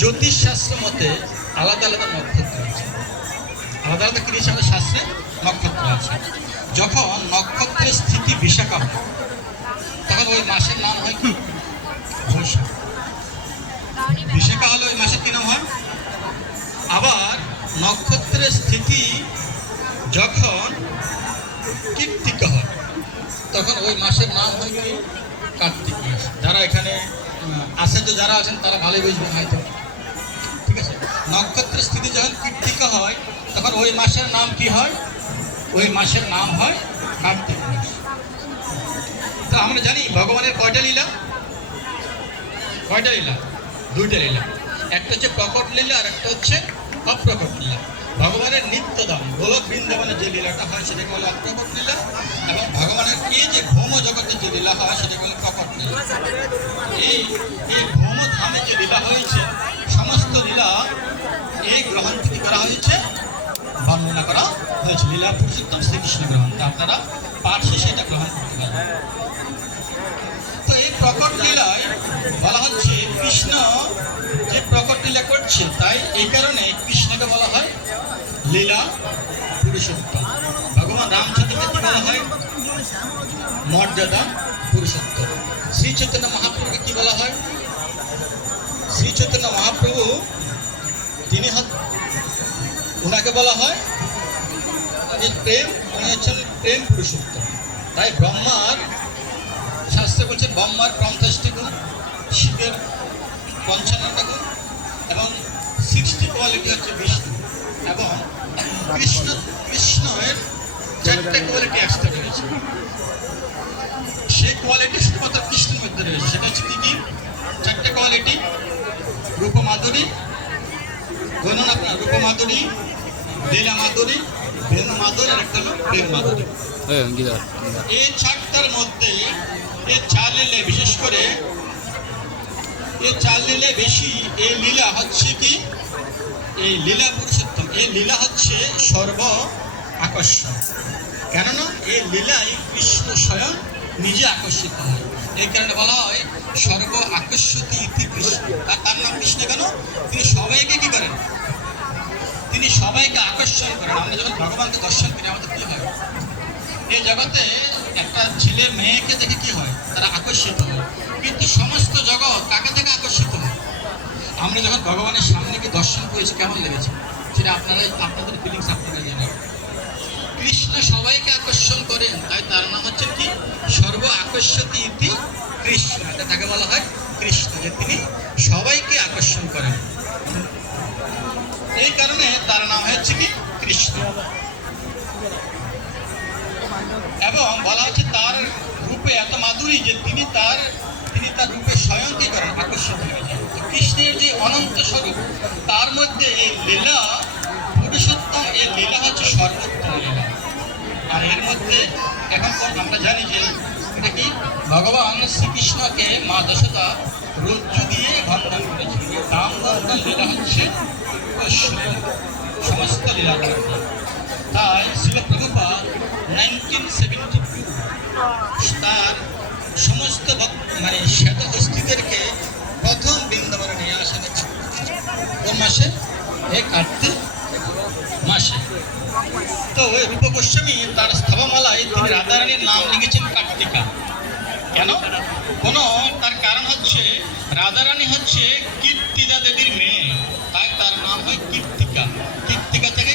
জ্যোতিষশাস্ত্র মতে আলাদা আলাদা নক্ষত্র আছে, আলাদা আলাদা কি আমাদের শাস্ত্রে নক্ষত্র আছে। যখন নক্ষত্রের স্থিতি বিশাখা হয় তখন ওই মাসের নাম হয় কি বৈশাখ। বিশাখা হলে ওই মাসের কি নাম হয়। আবার নক্ষত্রের স্থিতি যখন কৃত্তিকা হয় তখন ওই মাসের নাম হয় কি কার্তিক মাস। যারা এখানে আছেন, যে যারা আছেন তারা ভালোই বুঝবেন হয়তো, ঠিক আছে। নক্ষত্রের স্থিতি যখন কৃত্তিকা হয় তখন ওই মাসের নাম কি হয়, ওই মাসের নাম হয় কার্তিক মাস। তো আমরা জানি ভগবানের কয়টা লীলা, কয়টা লীলা, দুইটা লীলা। একটা হচ্ছে প্রকট লীলা আর একটা হচ্ছে অপ্রকট লীলা। ভগবানের নিত্যদান গোলক বৃন্দাবনে যে লীলাটা হয় সেটাকে বলে অপ্রকট লীলা, এবং ভগবানের এই যে ভৌম জগতে যে লীলা হয় সেটাকে বলে প্রকট লীলা। এই ভৌম ধামে যে লীলা হয়েছে সমস্ত লীলা এই গ্রহণ থেকে করা হয়েছে, বর্ণনা করা হয়েছে লীলা পুরুষোত্তম শ্রীকৃষ্ণ গ্রহণ। আপনারা পাঠ শেষে এটা গ্রহণ করতে পারবেন। তো এই প্রকট লীলায় বলা হচ্ছে কৃষ্ণ যে প্রকট লীলা করছে, তাই এই কারণে কৃষ্ণকে বলা হয় লীলা পুরুষোত্তম। ভগবান রামচন্দ্রকে কি বলা হয় মর্যাদা পুরুষোত্তম। শ্রী চৈতন্য মহাপ্রভুকে কি বলা হয়, শ্রী চৈতন্য মহাপ্রভু তিনি ওনাকে বলা হয় প্রেম, উনি হচ্ছেন প্রেম পুরুষোত্তম। তাই ব্রহ্মার শাস্ত্রে বলছেন ব্রহ্মার ৫০টি গুণ, শিবের ৫৫টা গুণ, এবং ৬০ কোয়ালিটি হচ্ছে বিষ্ণু, এবং কৃষ্ণের ৪টা কোয়ালিটি এক্সট্রা রয়েছে। সেই কোয়ালিটি শুধুমাত্র কৃষ্ণের মধ্যে রয়েছে। সেটা হচ্ছে কি কি ৪টা কোয়ালিটি, রূপ মাধুরী, বলুন আপনার রূপ মাধুরী, লীলা মাধুরী, বেনু মাধুরী, আর একটা হলো প্রেম মাধুরী। এই ৪টার মধ্যে এই ৪ লীলে বিশেষ করে এই ৪ লীলে বেশি এই লীলা হচ্ছে কি এই লীলা পুরুষোত্তম। এই লীলা হচ্ছে সর্ব আকর্ষণ, কেননা এই লীলায় কৃষ্ণ স্বয়ং নিজে আকর্ষিত হয়। এই কারণে বলা হয় সর্ব আকর্ষতি ইতি কৃষ্ণ। তার নাম কৃষ্ণ কেন, তিনি সবাইকে কি করেন, তিনি সবাইকে আকর্ষণ করেন। আমরা যখন ভগবানকে দর্শন করি আমাদের কি হয়, এই জগতে একটা ছেলে মেয়েকে দেখে কি হয়, তারা আকর্ষিত হয়। কিন্তু সমস্ত জগৎ কাকে দেখে আকর্ষিত হয়, আমরা যখন ভগবানের সামনে গিয়ে দর্শন করেছি কেমন লেগেছে সেটা আপনাদের ফিলিংস আপনারা জানেন। কৃষ্ণ সবাইকে আকর্ষণ করেন, তাই তার নাম হচ্ছে কি সর্ব আকর্ষতি ইতি কৃষ্ণ। এটা তাকে বলা হয় কৃষ্ণ, যে তিনি সবাইকে আকর্ষণ করেন। এই কারণে তার নাম হচ্ছে কি কৃষ্ণ। এবং বলা হচ্ছে তার রূপে এত মাধুরী যে তিনি তার রূপে স্বয়ং কি করেন, আকর্ষিত হয়ে যায়। কৃষ্ণের যে অনন্ত স্বরূপ তার মধ্যে এই লীলা পুরুষোত্তম, এই লীলা হচ্ছে সর্বোত্তম লীলা। আর এর মধ্যে এখন আমরা জানি যে এটা কি ভগবান শ্রীকৃষ্ণকে মা যশোদা রজ্জু দিয়ে বন্ধন করেছিল। দাম বন্ধন লীলা হচ্ছে সমস্ত লীলা। তাই শিল প্রভুপাদ 1972 তার সমস্ত শ্বেত হস্তিদেরকে প্রথম বৃন্দাবনে নিয়ে আসেন। কোন মাসে, এই কার্তিক মাসে। তো ওই রূপ গোস্বামী তার স্তবমালায় তিনি রাধারানীর নাম লিখেছেন কার্তিকা। কেন, তার কারণ হচ্ছে রাধারানী হচ্ছে কীর্তিদা দেবীর মেয়ে, তাই তার নাম হয় কীর্তিকা। কীর্তিকা থেকে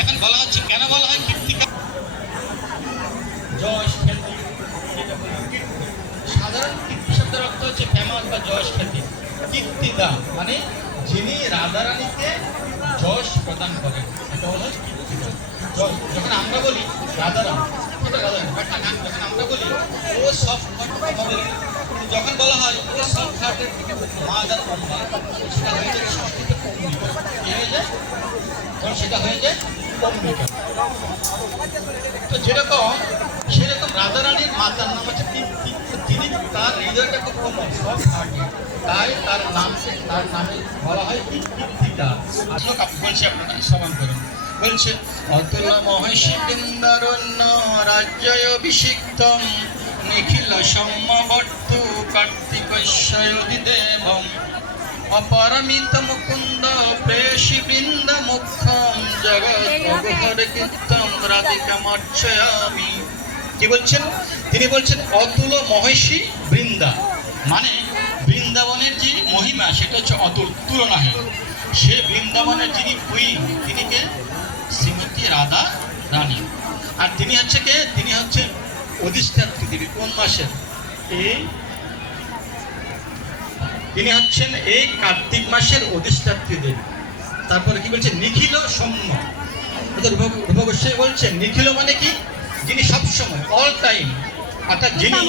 এখন বলা হচ্ছে, কেন বলা হয় কীর্তিকা, যশ খ্যাতি। সাধারণ কীর্তি শব্দের অর্থ হচ্ছে ফেমাস বা যশ খ্যাতি। কীর্তিদা মানে যিনি রাধারানীকে যশ প্রদান করেন, এটা হলো কীর্তিদা। যখন আমরা বলি রাধারানী, যখন আমরা বলি ও সফট হার্ট, যখন বলা হয় ও সফট হার্টের মাদার অম্বা, সেটা হয়ে যাবে সংস্কৃত কৌমিকা। কি হয়ে যায়, তখন সেটা হয়ে যায় কৌমিকা। তো সেরকম রাধারানীর মাতার নাম হচ্ছে কীর্তি। তিনি তার হৃদয়টা খুব কোমল, সফট হার্টেড, তাই তার নামে বলা হয় কীর্তিদা। বলছি আপনারা শ্রবণ করুন। বলছে অতুল মহিষী বৃন্দারণ্য রাজ্যভিষিক্তম নিখিল সম্যবর্তু কার্তিকস্যদি দেবম অপরমিত মুকুন্দ প্রেষি বৃন্দ মুখম জগৎ অগহর কীর্তম রাধিকা মর্চয়ামি। কি বলছেন তিনি? বলছেন অতুল মহেশী বৃন্দা, মানে বৃন্দাবনের যে মহিমা সেটা হচ্ছে অতুল, তুলনাহীন। সে বৃন্দাবনের যিনি কুইন, তিনি কে? শ্রীমতী রাধা রানী। আর তিনি হচ্ছে কে? তিনি হচ্ছে অধিষ্ঠাত্রী দেবী। কোন মাসের? এই তিনি হচ্ছেন এই কার্তিক মাসের অধিষ্ঠাত্রী দেবী। তারপরে কি বলছে? নিখিল সৌম্য। রূপ গোস্বামী বলছেন নিখিল মানে কি? যিনি সবসময়, অল টাইম, অর্থাৎ যিনি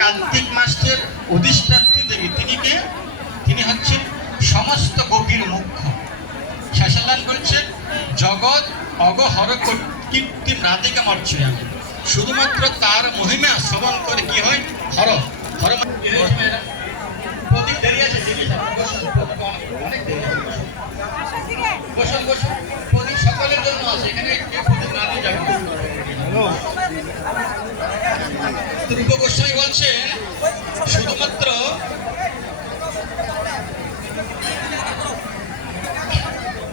কার্তিক মাসের অধিষ্ঠাত্রী দেবী। তিনি কে? তিনি হচ্ছেন সমস্ত গোপীর মুখ্য। শেষালাল বলছেন জগৎ অগহর কীর্তিম রাধিকা মর্চয়ামি। শুধুমাত্র তার মহিমা শ্রবণ করে কি হয়? হর হর প্রদীপ দেরি আছে, অনেক দেরি আছে। বসুন বসুন, প্রদীপ সকলের জন্য আছে, এখানে কেউ প্রদীপ না দিয়ে যাবে। রূপ গোস্বামী বলছেন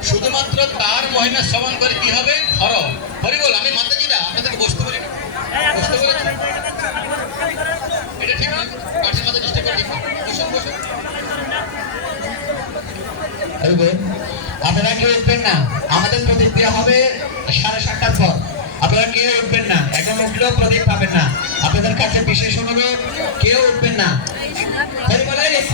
শুধুমাত্র তার মহিমা শ্রবণ করে কি হবে? হর হরি বল। আমি মাতাজিরা আপনাদেরকে বসতে বলি না, বসতে বলেছি, এটা ঠিক না? কাঠের মাথা ডিস্টার্ব করে। বসুন বসুন। আপনারা কেউ উঠবেন না, আমাদের প্রতিক্রিয়া হবে 7:30টার পর। আপনারা কেউ উঠবেন না, এখন উঠলেও প্রদীপ পাবেন না। আপনাদের কাছে বিশেষ অনুরোধ, কেউ উঠবেন না।